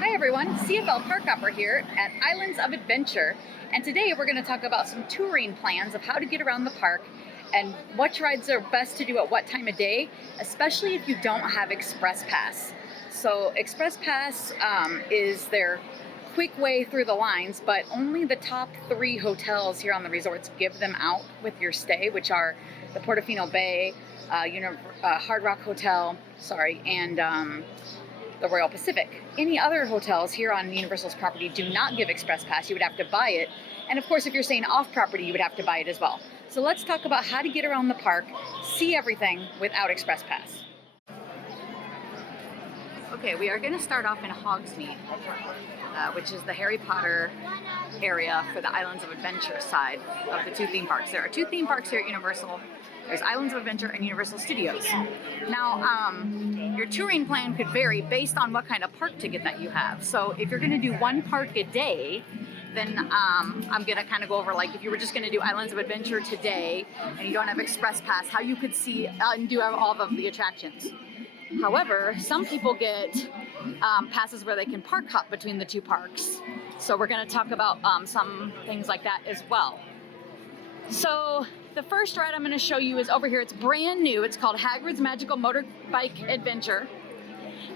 Hi everyone, CFL Park Hopper here at Islands of Adventure, and today we're going to talk about some touring plans of how to get around the park and what rides are best to do at what time of day, especially if you don't have Express Pass. So Express Pass is their quick way through the lines, but only the top 3 hotels here on the resorts give them out with your stay, which are the Portofino Bay, Hard Rock Hotel, and the Royal Pacific. Any other hotels here on Universal's property do not give Express Pass. You would have to buy it. And of course, if you're staying off property, you would have to buy it as well. So let's talk about how to get around the park, see everything without Express Pass. Okay, we are going to start off in Hogsmeade, which is the Harry Potter area for the Islands of Adventure side of the 2 theme parks. There are 2 theme parks here at Universal. There's Islands of Adventure and Universal Studios. Now, your touring plan could vary based on what kind of park ticket that you have. So if you're going to do 1 park a day, then I'm going to kind of go over, like, if you were just going to do Islands of Adventure today and you don't have Express Pass, how you could see and do all of the attractions. However, some people get passes where they can park hop between the 2 parks. So we're going to talk about some things like that as well. So the first ride I'm going to show you is over here. It's brand new. It's called Hagrid's Magical Motorbike Adventure.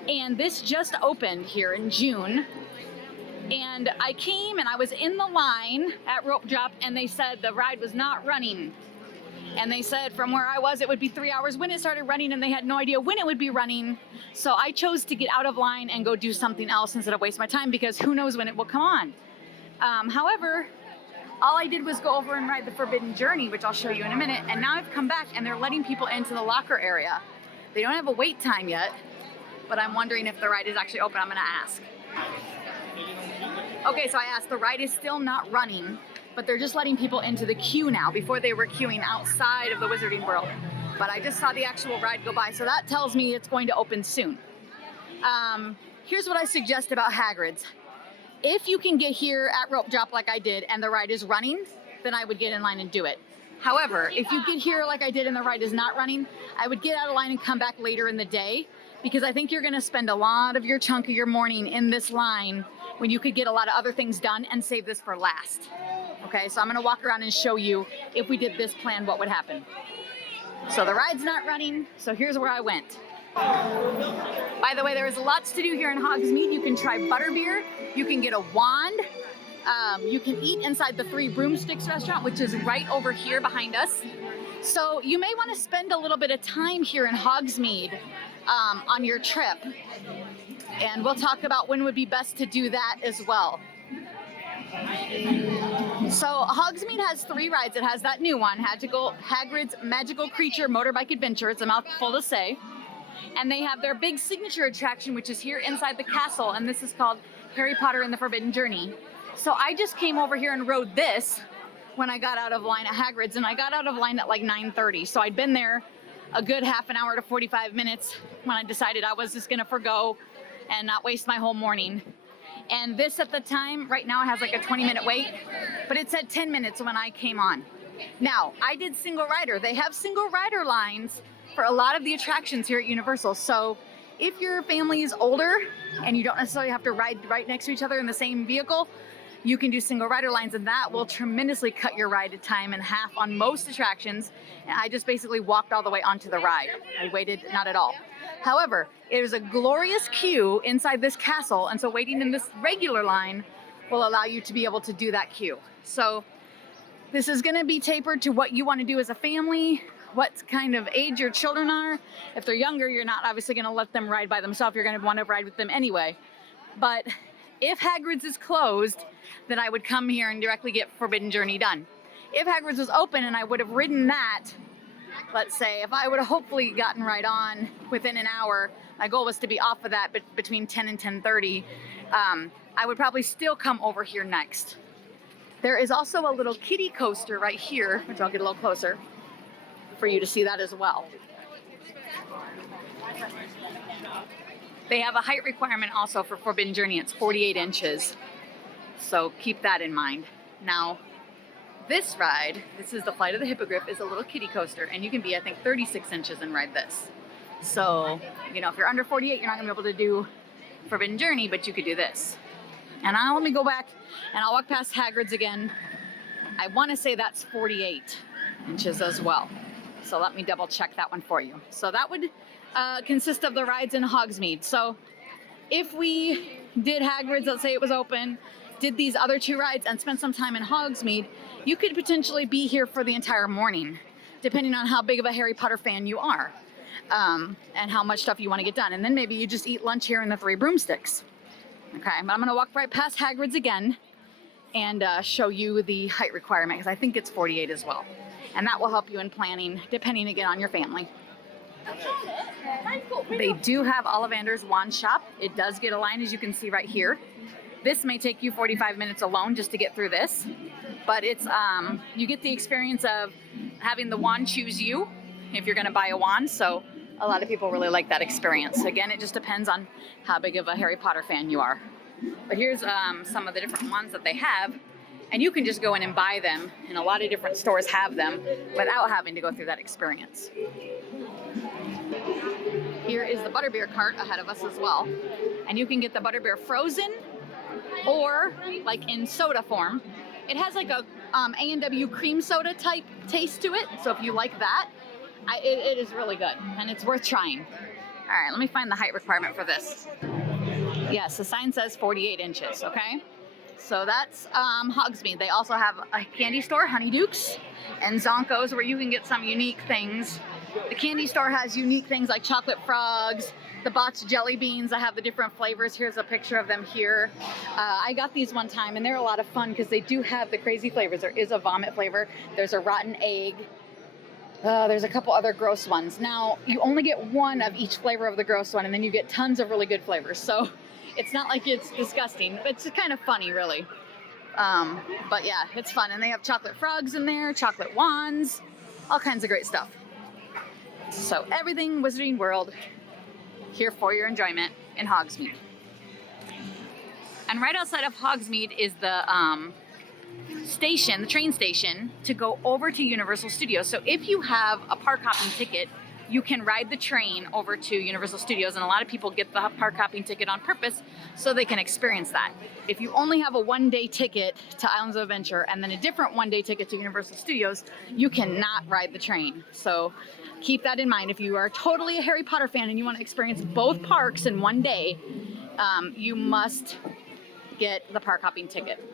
And this just opened here in June. And I came and I was in the line at rope drop and they said the ride was not running. And they said from where I was it would be 3 hours when it started running, and they had no idea when it would be running. So I chose to get out of line and go do something else instead of waste my time, because who knows when it will come on. However, all I did was go over and ride the Forbidden Journey, which I'll show you in a minute, and now I've come back and they're letting people into the locker area. They don't have a wait time yet, but I'm wondering if the ride is actually open. I'm gonna ask. Okay, so I asked, the ride is still not running, but they're just letting people into the queue now. Before they were queuing outside of the Wizarding World. But I just saw the actual ride go by, so that tells me it's going to open soon. Here's what I suggest about Hagrid's. If you can get here at rope drop like I did and the ride is running, then I would get in line and do it. However, if you get here like I did and the ride is not running, I would get out of line and come back later in the day, because I think you're gonna spend a lot of your chunk of your morning in this line when you could get a lot of other things done and save this for last. Okay, so I'm gonna walk around and show you, if we did this plan, what would happen. So the ride's not running, so here's where I went. By the way, there is lots to do here in Hogsmeade. You can try butterbeer, you can get a wand, you can eat inside the 3 Broomsticks restaurant, which is right over here behind us. So you may want to spend a little bit of time here in Hogsmeade on your trip. And we'll talk about when would be best to do that as well. So Hogsmeade has 3 rides. It has that new one, Hagrid's Magical Creature Motorbike Adventure. It's a mouthful to say. And they have their big signature attraction, which is here inside the castle, and this is called Harry Potter and the Forbidden Journey. So I just came over here and rode this when I got out of line at Hagrid's, and I got out of line at like 9:30. So I'd been there a good half an hour to 45 minutes when I decided I was just gonna forgo and not waste my whole morning. And this at the time, right now, it has like a 20-minute wait, but it said 10 minutes when I came on. Now, I did single rider. They have single rider lines for a lot of the attractions here at Universal. So if your family is older and you don't necessarily have to ride right next to each other in the same vehicle, you can do single rider lines, and that will tremendously cut your ride time in half on most attractions. And I just basically walked all the way onto the ride. I waited not at all. However, it is a glorious queue inside this castle, and so waiting in this regular line will allow you to be able to do that queue. So this is gonna be tapered to what you wanna do as a family, what kind of age your children are. If they're younger, you're not obviously gonna let them ride by themselves. You're gonna wanna ride with them anyway. But if Hagrid's is closed, then I would come here and directly get Forbidden Journey done. If Hagrid's was open and I would have ridden that, let's say, if I would have hopefully gotten right on within an hour, my goal was to be off of that but between 10 and 10:30, I would probably still come over here next. There is also a little kiddie coaster right here, which I'll get a little closer for you to see that as well. They have a height requirement also for Forbidden Journey. It's 48 inches. So keep that in mind. Now, this ride, this is the Flight of the Hippogriff, is a little kiddie coaster, and you can be, I think, 36 inches and ride this. So, you know, if you're under 48, you're not gonna be able to do Forbidden Journey, but you could do this. And now let me go back and I'll walk past Hagrid's again. I want to say that's 48 inches as well. So let me double check that one for you. So that would consist of the rides in Hogsmeade. So if we did Hagrid's, let's say it was open, did these other 2 rides and spent some time in Hogsmeade, you could potentially be here for the entire morning, depending on how big of a Harry Potter fan you are, and how much stuff you want to get done. And then maybe you just eat lunch here in the 3 broomsticks. Okay, but I'm gonna walk right past Hagrid's again and show you the height requirement, because I think it's 48 as well. And that will help you in planning, depending again on your family. They do have Ollivander's wand shop. It does get a line, as you can see right here. This may take you 45 minutes alone just to get through this, but it's you get the experience of having the wand choose you if you're gonna buy a wand. So a lot of people really like that experience. Again, it just depends on how big of a Harry Potter fan you are. But here's some of the different wands that they have, and you can just go in and buy them, and a lot of different stores have them without having to go through that experience. Here is the butterbeer cart ahead of us as well, and you can get the butterbeer frozen or like in soda form. It has like a A&W cream soda type taste to it, so if you like that, it is really good, and it's worth trying. All right, let me find the height requirement for this. Yes, the sign says 48 inches, okay? So that's Hogsmeade. They also have a candy store, Honeydukes, and Zonko's, where you can get some unique things. The candy store has unique things like chocolate frogs, the botched jelly beans. I have the different flavors. Here's a picture of them here. I got these one time, and they're a lot of fun because they do have the crazy flavors. There is a vomit flavor. There's a rotten egg. There's a couple other gross ones. Now, you only get one of each flavor of the gross one, and then you get tons of really good flavors. So it's not like it's disgusting. It's kind of funny, really. But yeah, it's fun. And they have chocolate frogs in there, chocolate wands, all kinds of great stuff. So everything Wizarding World here for your enjoyment in Hogsmeade. And right outside of Hogsmeade is the station, the train station, to go over to Universal Studios. So if you have a park hopping ticket, you can ride the train over to Universal Studios, and a lot of people get the park hopping ticket on purpose so they can experience that. If you only have a one-day ticket to Islands of Adventure and then a different one-day ticket to Universal Studios, you cannot ride the train. So keep that in mind. If you are totally a Harry Potter fan and you want to experience both parks in one day, you must get the park hopping ticket.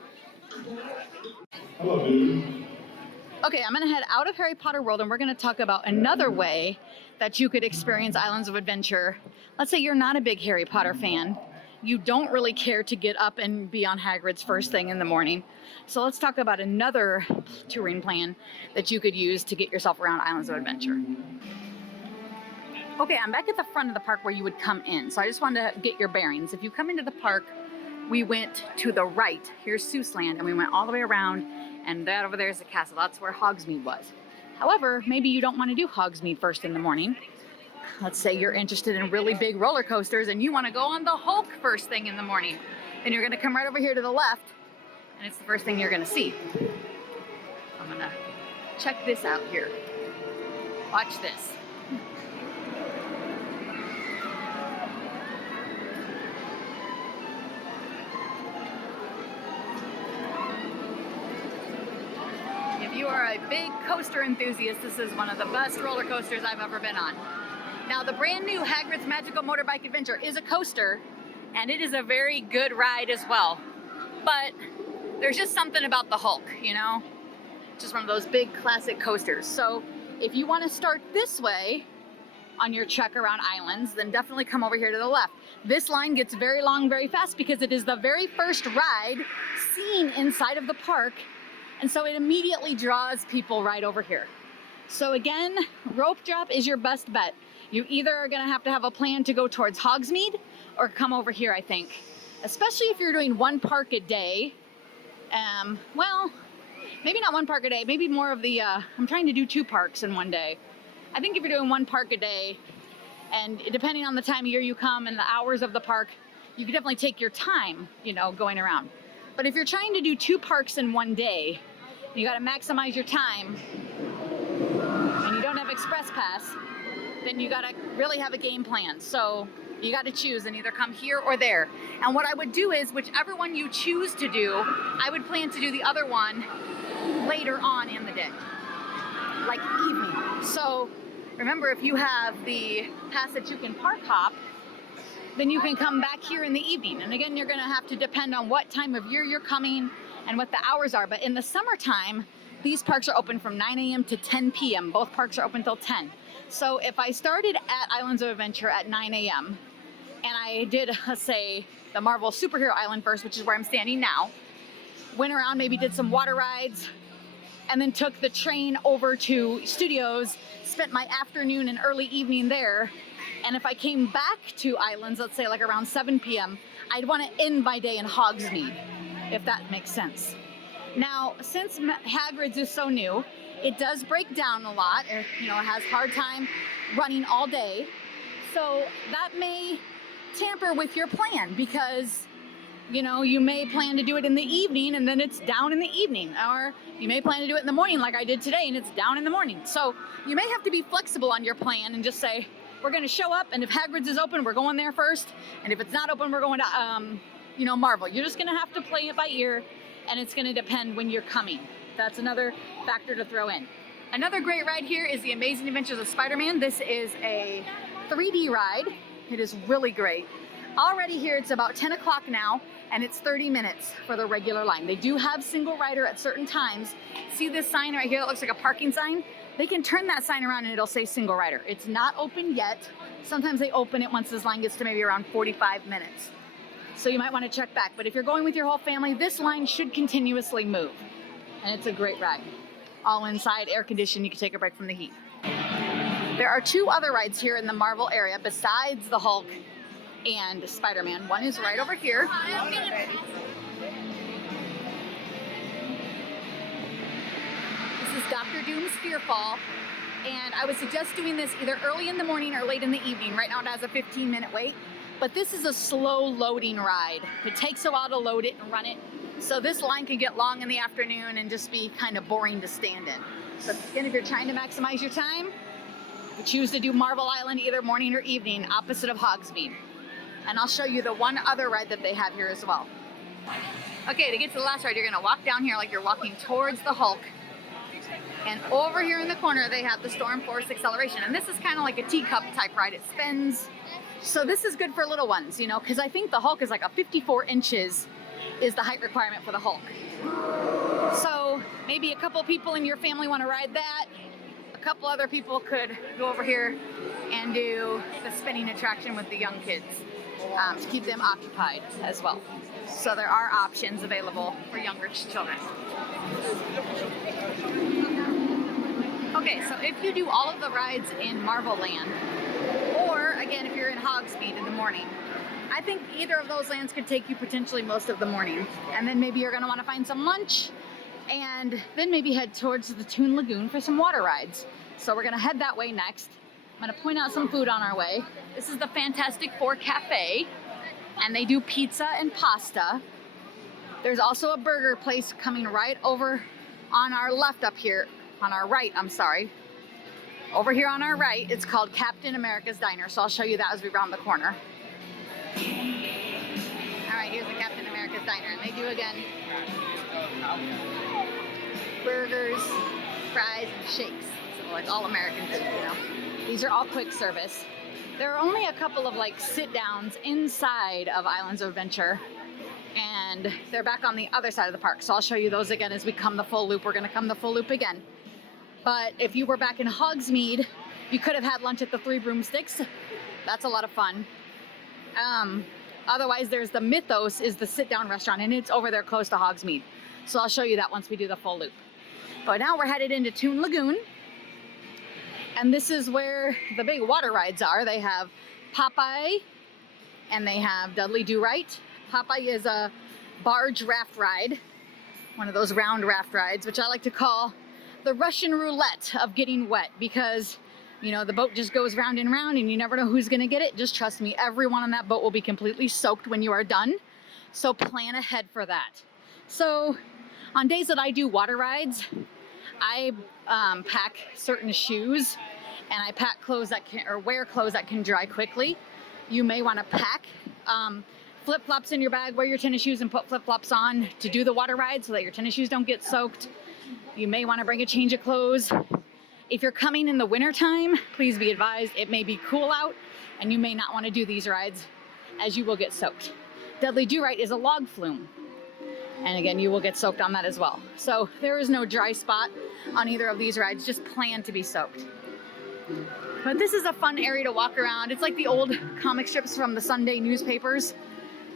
Okay, I'm gonna head out of Harry Potter World, and we're gonna talk about another way that you could experience Islands of Adventure. Let's say you're not a big Harry Potter fan. You don't really care to get up and be on Hagrid's first thing in the morning. So let's talk about another touring plan that you could use to get yourself around Islands of Adventure. Okay, I'm back at the front of the park where you would come in. So I just wanted to get your bearings. If you come into the park, we went to the right. Here's Seuss Land, and we went all the way around, and that over there is the castle. That's where Hogsmeade was. However, maybe you don't want to do Hogsmeade first in the morning. Let's say you're interested in really big roller coasters and you want to go on the Hulk first thing in the morning. Then you're going to come right over here to the left, and it's the first thing you're going to see. I'm going to check this out here. Watch this. If you are a big coaster enthusiast, this is one of the best roller coasters I've ever been on. Now, the brand new Hagrid's Magical Motorbike Adventure is a coaster, and it is a very good ride as well. But there's just something about the Hulk, you know? Just one of those big classic coasters. So if you want to start this way on your trek around islands, then definitely come over here to the left. This line gets very long very fast because it is the very first ride seen inside of the park. And so it immediately draws people right over here. So again, rope drop is your best bet. You either are gonna have to have a plan to go towards Hogsmeade or come over here, I think. Especially if you're doing one park a day. Well, maybe not one park a day, maybe more of the, I'm trying to do 2 parks in one day. I think if you're doing 1 park a day, and depending on the time of year you come and the hours of the park, you can definitely take your time, you know, going around. But if you're trying to do 2 parks in one day, you gotta maximize your time, and you don't have Express Pass, then you gotta really have a game plan. So You got to choose and either come here or there. And what I would do is, whichever one you choose to do, I would plan to do the other one later on in the day, like evening. So remember, if you have the pass that you can park hop, then you can come back here in the evening. And again, you're gonna have to depend on what time of year you're coming and what the hours are. But in the summertime, these parks are open from 9 a.m. to 10 p.m. Both parks are open till 10. So if I started at Islands of Adventure at 9 a.m. and I did, let's say, the Marvel Superhero Island first, which is where I'm standing now, went around, maybe did some water rides, and then took the train over to Studios, spent my afternoon and early evening there. And if I came back to Islands, let's say like around 7 p.m., I'd want to end my day in Hogsmeade, if that makes sense. Now, since Hagrid's is so new, it does break down a lot. It has a hard time running all day. So that may tamper with your plan because, you may plan to do it in the evening and then it's down in the evening. Or you may plan to do it in the morning like I did today and it's down in the morning. So you may have to be flexible on your plan and just say, we're going to show up, and if Hagrid's is open, we're going there first. And if it's not open, we're going to, Marvel. You're just going to have to play it by ear, and it's going to depend when you're coming. That's another factor to throw in. Another great ride here is the Amazing Adventures of Spider-Man. This is a 3D ride. It is really great. Already here, it's about 10 o'clock now, and it's 30 minutes for the regular line. They do have single rider at certain times. See this sign right here that looks like a parking sign? They can turn that sign around and it'll say single rider. It's not open yet. Sometimes they open it once this line gets to maybe around 45 minutes. So you might want to check back. But if you're going with your whole family, this line should continuously move. And it's a great ride. All inside, air conditioned, you can take a break from the heat. There are two other rides here in the Marvel area besides the Hulk and Spider-Man. One is right over here. This is Dr. Doom's Fearfall, and I would suggest doing this either early in the morning or late in the evening. Right now it has a 15-minute wait, but this is a slow loading ride. It takes a while to load it and run it, so this line can get long in the afternoon and just be kind of boring to stand in. So again, if you're trying to maximize your time, you choose to do Marvel Island either morning or evening, opposite of Hogsmeade. And I'll show you the one other ride that they have here as well. Okay, to get to the last ride, you're gonna walk down here like you're walking towards the Hulk. And over here in the corner, they have the Storm Force Acceleration. And this is kind of like a teacup type ride. It spins. So this is good for little ones, because I think the Hulk is like a 54 inches is the height requirement for the Hulk. So maybe a couple people in your family want to ride that. A couple other people could go over here and do the spinning attraction with the young kids to keep them occupied as well. So there are options available for younger children. Okay, so if you do all of the rides in Marvel Land, or again, if you're in Hogsmeade in the morning, I think either of those lands could take you potentially most of the morning. And then maybe you're gonna wanna find some lunch and then maybe head towards the Toon Lagoon for some water rides. So we're gonna head that way next. I'm gonna point out some food on our way. This is the Fantastic Four Cafe, and they do pizza and pasta. There's also a burger place coming right over on our left up here, on our right, I'm sorry. Over here on our right, it's called Captain America's Diner, so I'll show you that as we round the corner. All right, here's the Captain America's Diner, and they do, again, burgers, fries, and shakes. So like all American food, These are all quick service. There are only a couple of sit-downs inside of Islands of Adventure, and they're back on the other side of the park. So I'll show you those again as we come the full loop. We're gonna come the full loop again. But if you were back in Hogsmeade, you could have had lunch at the Three Broomsticks. That's a lot of fun. Otherwise, there's the Mythos, is the sit-down restaurant, and it's over there close to Hogsmeade. So I'll show you that once we do the full loop. But now we're headed into Toon Lagoon. And this is where the big water rides are. They have Popeye and they have Dudley Do Right. Popeye is a barge raft ride, one of those round raft rides, which I like to call the Russian roulette of getting wet, because the boat just goes round and round and you never know who's gonna get it. Just trust me, everyone on that boat will be completely soaked when you are done. So plan ahead for that. So on days that I do water rides, I pack certain shoes, and I pack clothes that wear clothes that can dry quickly. You may want to pack flip-flops in your bag, wear your tennis shoes and put flip-flops on to do the water ride so that your tennis shoes don't get soaked. You may want to bring a change of clothes. If you're coming in the wintertime, please be advised it may be cool out and you may not want to do these rides as you will get soaked. Dudley Do Right is a log flume. And again, you will get soaked on that as well. So there is no dry spot on either of these rides, just plan to be soaked. But this is a fun area to walk around. It's like the old comic strips from the Sunday newspapers.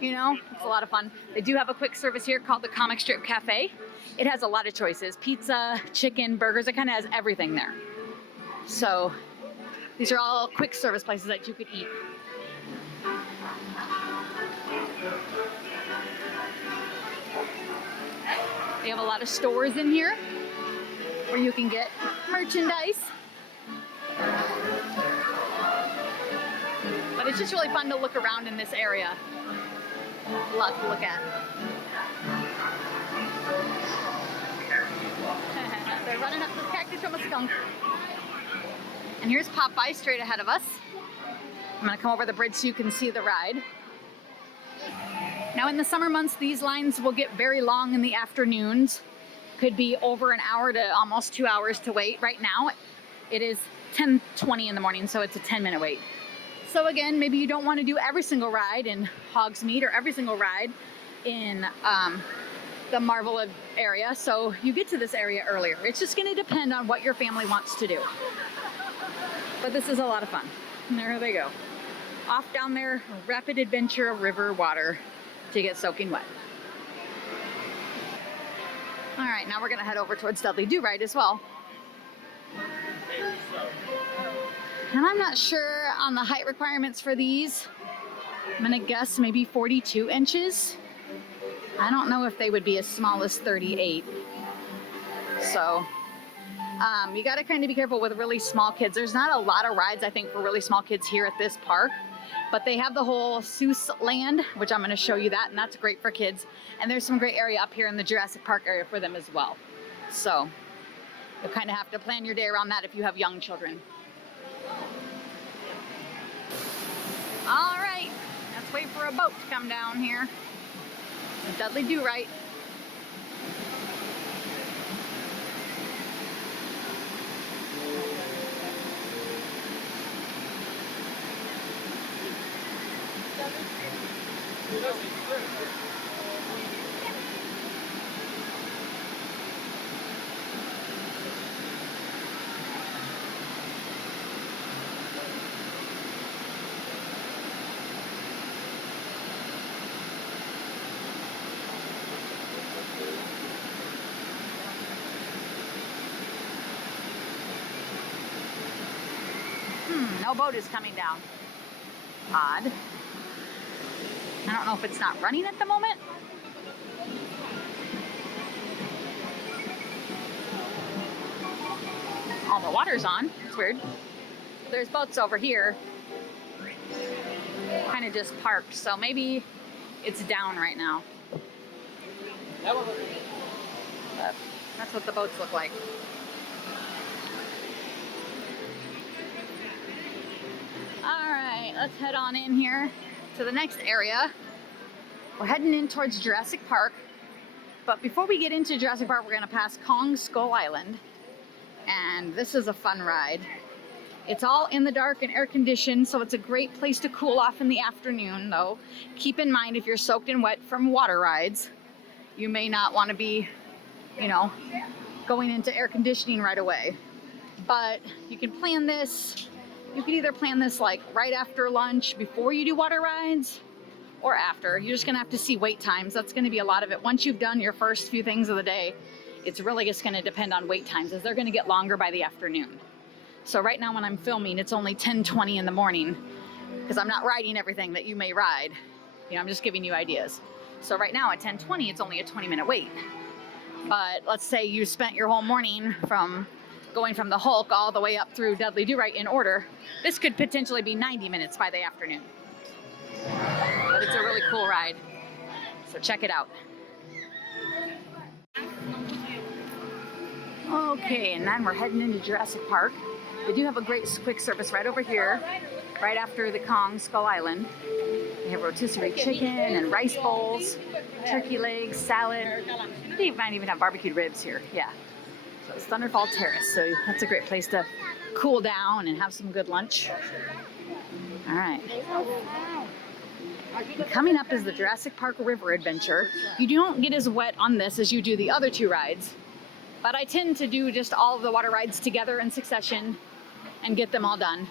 You know, it's a lot of fun. They do have a quick service here called the Comic Strip Cafe. It has a lot of choices, pizza, chicken, burgers, it kind of has everything there. So these are all quick service places that you could eat. They have a lot of stores in here where you can get merchandise. But it's just really fun to look around in this area. A lot to look at. They're running up this cactus from a skunk. And here's Popeye straight ahead of us. I'm gonna come over the bridge so you can see the ride. Now in the summer months, these lines will get very long in the afternoons. Could be over an hour to almost 2 hours to wait. Right now, it is 10:20 in the morning, so it's a 10-minute wait. So again, maybe you don't want to do every single ride in Hogsmeade or every single ride in the Marvel area, so you get to this area earlier. It's just going to depend on what your family wants to do. But this is a lot of fun. And there they go. Off down there, rapid adventure of river water to get soaking wet. All right, now we're going to head over towards Dudley Do Right as well. And I'm not sure on the height requirements for these. I'm gonna guess maybe 42 inches. I don't know if they would be as small as 38. So you gotta kind of be careful with really small kids. There's not a lot of rides, I think, for really small kids here at this park, but they have the whole Seuss Land, which I'm gonna show you that, and that's great for kids. And there's some great area up here in the Jurassic Park area for them as well. So you'll kind of have to plan your day around that if you have young children. All right, let's wait for a boat to come down here. Dudley Do Right. No boat is coming down. Odd. I don't know if it's not running at the moment. All the water's on. It's weird. There's boats over here. Kind of just parked, so maybe it's down right now. But that's what the boats look like. Alright, let's head on in here to the next area. We're heading in towards Jurassic Park. But before we get into Jurassic Park, we're going to pass Kong Skull Island. And this is a fun ride. It's all in the dark and air conditioned, so it's a great place to cool off in the afternoon, though. Keep in mind, if you're soaked and wet from water rides, you may not want to be, you know, going into air conditioning right away. But you can plan this. You can either plan this like right after lunch before you do water rides or after. You're just gonna have to see wait times. That's gonna be a lot of it. Once you've done your first few things of the day, it's really just gonna depend on wait times, as they're gonna get longer by the afternoon. So right now when I'm filming, it's only 10:20 in the morning because I'm not riding everything that you may ride. You know, I'm just giving you ideas. So right now at 10:20, it's only a 20-minute wait. But let's say you spent your whole morning from going from the Hulk all the way up through Dudley Do Right in order. This could potentially be 90 minutes by the afternoon. But it's a really cool ride, so check it out. Okay, and then we're heading into Jurassic Park. They do have a great quick service right over here right after the Kong Skull Island. They have rotisserie chicken and rice bowls, turkey legs, salad. They might even have barbecued ribs here. Yeah. So it's Thunderfall Terrace. So that's a great place to cool down and have some good lunch. All right. And coming up is the Jurassic Park River Adventure. You don't get as wet on this as you do the other two rides, but I tend to do just all of the water rides together in succession and get them all done.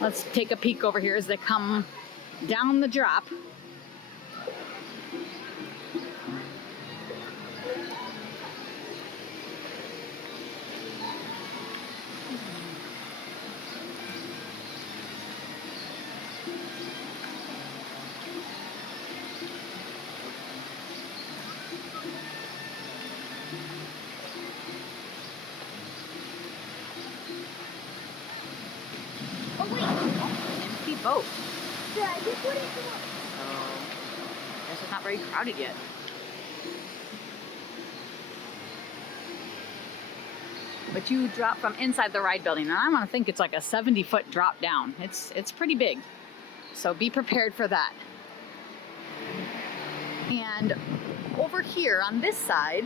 Let's take a peek over here as they come down the drop. Empty boat. So, I guess it's not very crowded yet. But you drop from inside the ride building, and I want to think it's like a 70-foot drop down. It's pretty big. So be prepared for that. And over here on this side,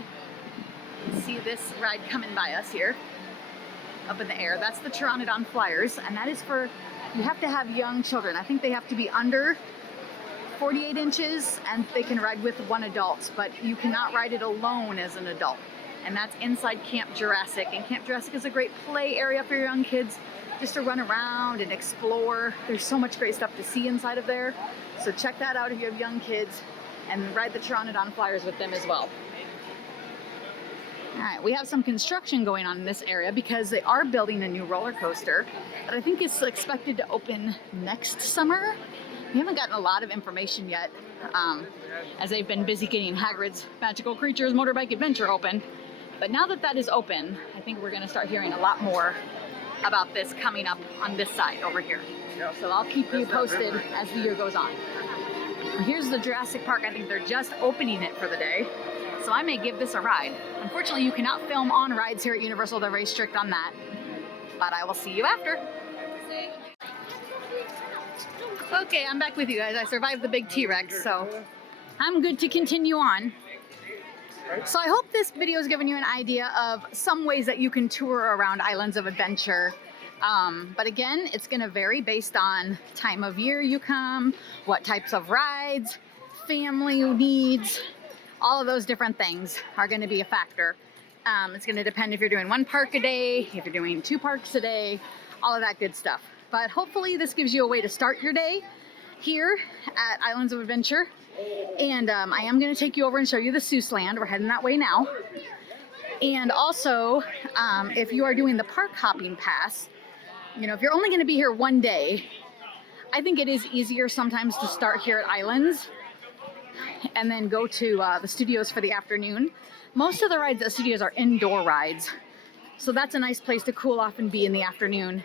see this ride coming by us here, up in the air. That's the Pteranodon Flyers, and that is for, you have to have young children. I think they have to be under 48 inches, and they can ride with one adult, but you cannot ride it alone as an adult. And that's inside Camp Jurassic. And Camp Jurassic is a great play area for your young kids, just to run around and explore. There's so much great stuff to see inside of there. So check that out if you have young kids, and ride the Pteranodon Flyers with them as well. All right, we have some construction going on in this area because they are building a new roller coaster that I think is expected to open next summer. We haven't gotten a lot of information yet, as they've been busy getting Hagrid's Magical Creatures Motorbike Adventure open. But now that that is open, I think we're going to start hearing a lot more about this coming up on this side over here. So I'll keep you posted as the year goes on. Here's the Jurassic Park. I think they're just opening it for the day, so I may give this a ride. Unfortunately, you cannot film on rides here at Universal. They're very strict on that, but I will see you after. Okay, I'm back with you guys. I survived the big T-Rex, so I'm good to continue on. So I hope this video has given you an idea of some ways that you can tour around Islands of Adventure. But again, it's going to vary based on time of year you come, what types of rides, family needs, all of those different things are going to be a factor. It's going to depend if you're doing one park a day, if you're doing 2 parks a day, all of that good stuff. But hopefully this gives you a way to start your day here at Islands of Adventure. And I am going to take you over and show you the Seuss Land. We're heading that way now. And also, if you are doing the park hopping pass, you know, if you're only going to be here one day, I think it is easier sometimes to start here at Islands and then go to the studios for the afternoon. Most of the rides at studios are indoor rides, so that's a nice place to cool off and be in the afternoon.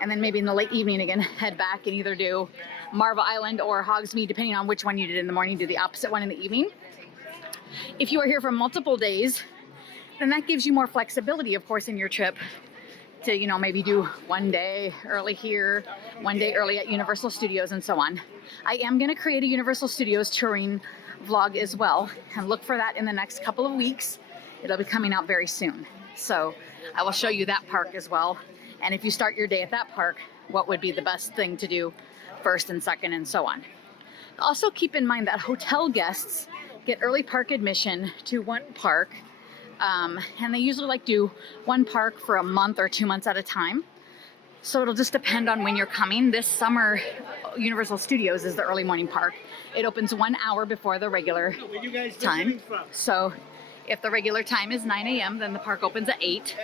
And then maybe in the late evening again, head back and either do Marvel Island or Hogsmeade, depending on which one you did in the morning, do the opposite one in the evening. If you are here for multiple days, then that gives you more flexibility, of course, in your trip to, you know, maybe do one day early here, one day early at Universal Studios, and so on. I am going to create a Universal Studios touring vlog as well, and look for that in the next couple of weeks. It'll be coming out very soon. So I will show you that park as well. And if you start your day at that park, what would be the best thing to do first and second, and so on. Also keep in mind that hotel guests get early park admission to one park, and they usually like do one park for a month or 2 months at a time. So it'll just depend on when you're coming. This summer, Universal Studios is the early morning park. It opens 1 hour before the regular time. So if the regular time is 9 a.m., then the park opens at 8.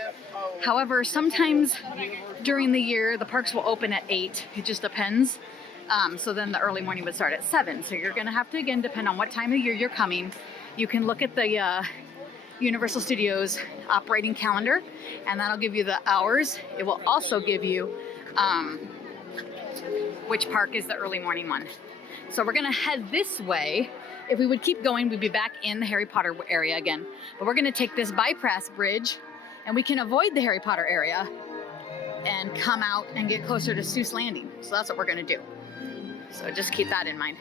However, sometimes during the year, the parks will open at 8. It just depends. So then the early morning would start at 7. So you're going to have to, again, depend on what time of year you're coming. You can look at the Universal Studios operating calendar, and that'll give you the hours. It will also give you which park is the early morning one. So we're going to head this way. If we would keep going, we'd be back in the Harry Potter area again. But we're going to take this bypass bridge, and we can avoid the Harry Potter area and come out and get closer to Seuss Landing. So that's what we're gonna do. So just keep that in mind.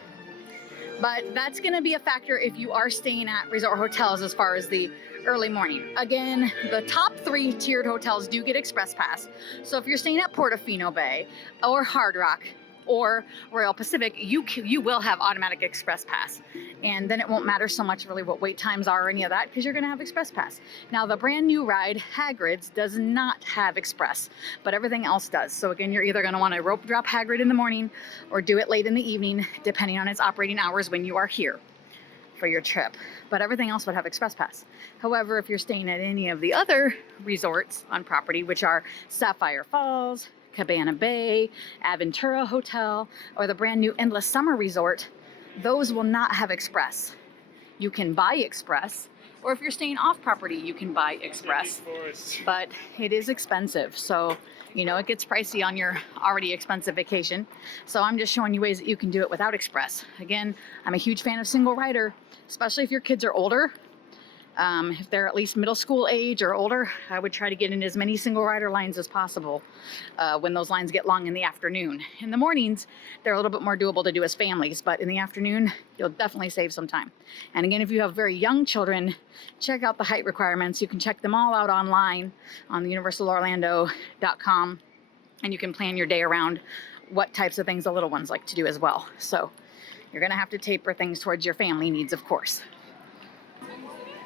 But that's gonna be a factor if you are staying at resort hotels as far as the early morning. Again, the top 3 tiered hotels do get Express Pass. So if you're staying at Portofino Bay or Hard Rock or Royal Pacific, you will have automatic Express Pass. And then it won't matter so much really what wait times are or any of that, because you're gonna have Express Pass. Now the brand new ride, Hagrid's, does not have Express, but everything else does. So again, you're either gonna wanna rope drop Hagrid in the morning or do it late in the evening, depending on its operating hours when you are here for your trip. But everything else would have Express Pass. However, if you're staying at any of the other resorts on property, which are Sapphire Falls, Cabana Bay, Aventura Hotel, or the brand new Endless Summer Resort, those will not have Express. You can buy Express, or if you're staying off property, you can buy Express, but it is expensive. So, you know, it gets pricey on your already expensive vacation. So I'm just showing you ways that you can do it without Express. Again, I'm a huge fan of single rider, especially if your kids are older. If they're at least middle school age or older, I would try to get in as many single rider lines as possible when those lines get long in the afternoon. In the mornings, they're a little bit more doable to do as families, but in the afternoon, you'll definitely save some time. And again, if you have very young children, check out the height requirements. You can check them all out online on the universalorlando.com, and you can plan your day around what types of things the little ones like to do as well. So you're gonna have to taper things towards your family needs, of course.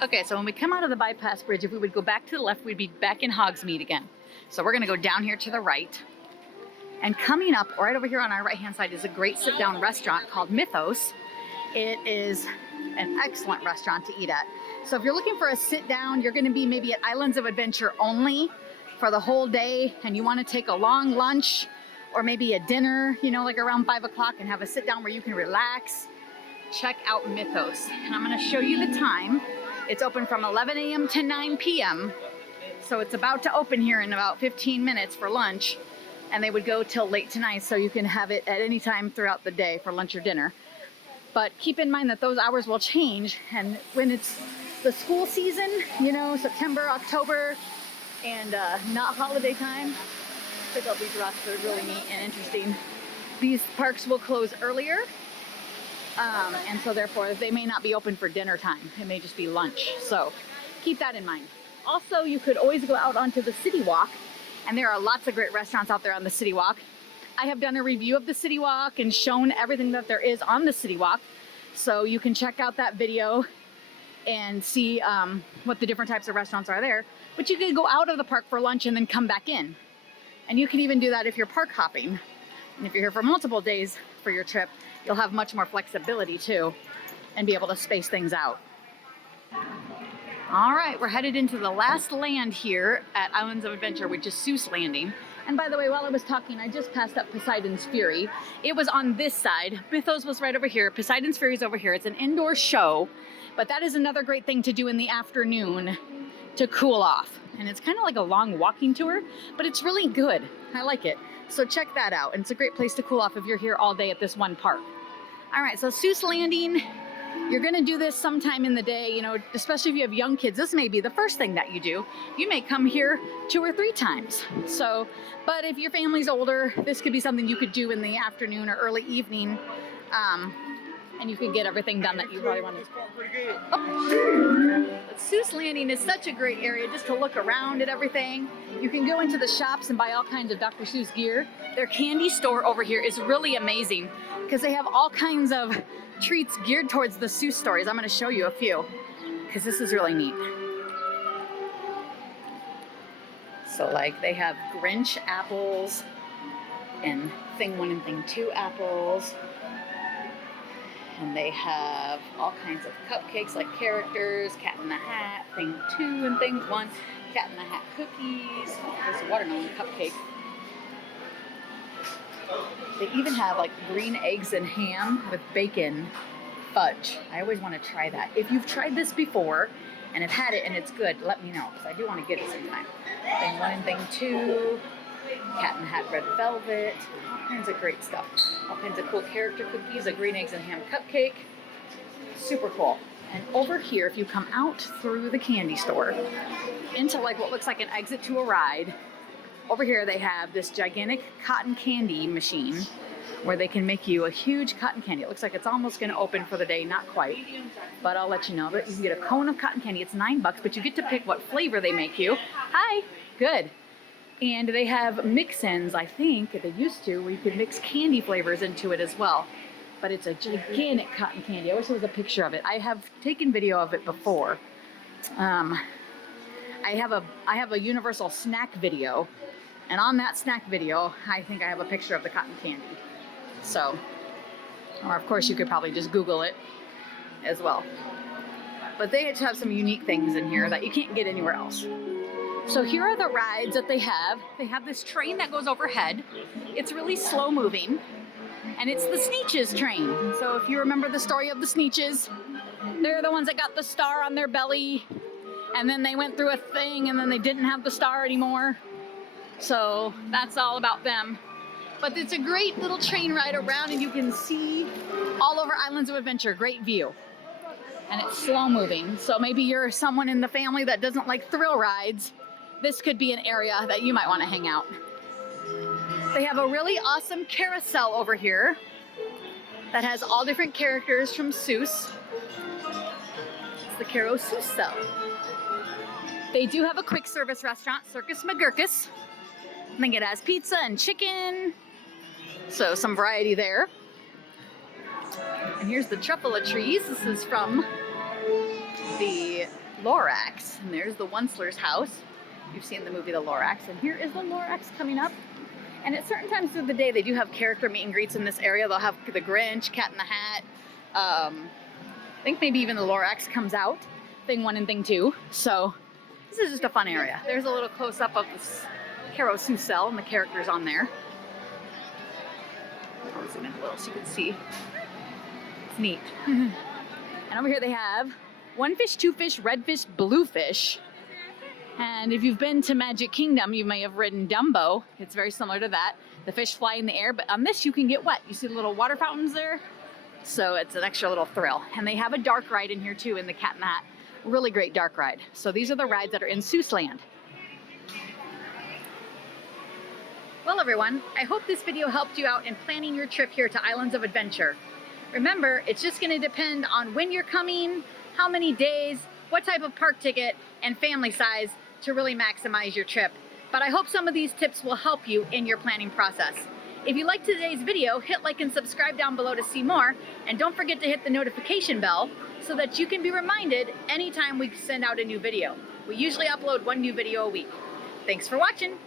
Okay, so when we come out of the bypass bridge, if we would go back to the left, we'd be back in Hogsmeade again. So we're gonna go down here to the right. And coming up right over here on our right-hand side is a great sit-down restaurant called Mythos. It is an excellent restaurant to eat at. So if you're looking for a sit-down, you're gonna be maybe at Islands of Adventure only for the whole day, and you wanna take a long lunch or maybe a dinner, you know, like around 5 o'clock, and have a sit-down where you can relax, check out Mythos. And I'm gonna show you the time. It's open from 11 a.m. to 9 p.m. So it's about to open here in about 15 minutes for lunch. And they would go till late tonight, so you can have it at any time throughout the day for lunch or dinner. But keep in mind that those hours will change. And when it's the school season, you know, September, October, and not holiday time, check out these rocks. They're really neat and interesting. These parks will close earlier. And so therefore they may not be open for dinner time. It may just be lunch. So keep that in mind. Also, you could always go out onto the City Walk, and there are lots of great restaurants out there on the City Walk. I have done a review of the City Walk and shown everything that there is on the City Walk. So you can check out that video and see what the different types of restaurants are there. But you can go out of the park for lunch and then come back in. And you can even do that if you're park hopping. And if you're here for multiple days for your trip, you'll have much more flexibility too and be able to space things out. All right, we're headed into the last land here at Islands of Adventure, which is Seuss Landing. And by the way, while I was talking, I just passed up Poseidon's Fury. It was on this side. Mythos was right over here. Poseidon's Fury is over here. It's an indoor show, but that is another great thing to do in the afternoon to cool off. And it's kind of like a long walking tour, but it's really good. I like it. So check that out. And it's a great place to cool off if you're here all day at this one park. All right, so Seuss Landing, you're gonna do this sometime in the day, you know, especially if you have young kids. This may be the first thing that you do. You may come here 2 or 3 times. So, but if your family's older, this could be something you could do in the afternoon or early evening. And you can get everything done that you probably want to. Oh. Seuss Landing is such a great area just to look around at everything. You can go into the shops and buy all kinds of Dr. Seuss gear. Their candy store over here is really amazing because they have all kinds of treats geared towards the Seuss stories. I'm going to show you a few because this is really neat. So like they have Grinch apples and Thing 1 and Thing 2 apples. And they have all kinds of cupcakes like characters, Cat in the Hat, Thing 2 and Thing 1, Cat in the Hat cookies. There's a watermelon cupcake. They even have like green eggs and ham with bacon fudge. I always want to try that. If you've tried this before and have had it and it's good, let me know because I do want to get it sometime. Thing 1 and Thing 2, Cat in the Hat red velvet, all kinds of great stuff. All kinds of cool character cookies, a green eggs and ham cupcake. Super cool. And over here, if you come out through the candy store into like what looks like an exit to a ride, over here they have this gigantic cotton candy machine where they can make you a huge cotton candy. It looks like it's almost going to open for the day, not quite, but I'll let you know that you can get a cone of cotton candy. It's $9, but you get to pick what flavor they make you. Hi, good. And they have mix-ins, I think, they used to, where you could mix candy flavors into it as well. But it's a gigantic cotton candy. I wish there was a picture of it. I have taken video of it before. I have a Universal snack video, and on that snack video, I think I have a picture of the cotton candy. So, or of course you could probably just Google it as well. But they have some unique things in here that you can't get anywhere else. So here are the rides that they have. They have this train that goes overhead. It's really slow moving, and it's the Sneetches train. So if you remember the story of the Sneetches, they're the ones that got the star on their belly, and then they went through a thing, and then they didn't have the star anymore. So that's all about them. But it's a great little train ride around, and you can see all over Islands of Adventure. Great view. And it's slow moving. So maybe you're someone in the family that doesn't like thrill rides. This could be an area that you might want to hang out. They have a really awesome carousel over here that has all different characters from Seuss. It's the carousel. They do have a quick service restaurant, Circus McGurkus. I think it has pizza and chicken. So some variety there. And here's the truffle trees. This is from the Lorax. And there's the Onceler's house. You've seen the movie The Lorax. And here is the Lorax coming up. And at certain times of the day, they do have character meet and greets in this area. They'll have the Grinch, Cat in the Hat. I think maybe even the Lorax comes out. Thing 1 and Thing 2. So this is just a fun area. There's a little close-up of this carousel and the characters on there. I'll zoom in a little so you can see. It's neat. And over here they have 1 fish, 2 fish, red fish, blue fish. And if you've been to Magic Kingdom, you may have ridden Dumbo. It's very similar to that. The fish fly in the air, but on this you can get wet. You see the little water fountains there? So it's an extra little thrill. And they have a dark ride in here too, in the Cat in the Hat. Really great dark ride. So these are the rides that are in Seuss Land. Well everyone, I hope this video helped you out in planning your trip here to Islands of Adventure. Remember, it's just going to depend on when you're coming, how many days, what type of park ticket, and family size to really maximize your trip. But I hope some of these tips will help you in your planning process. If you liked today's video, hit like and subscribe down below to see more, and don't forget to hit the notification bell so that you can be reminded anytime we send out a new video. We usually upload 1 new video a week. Thanks for watching!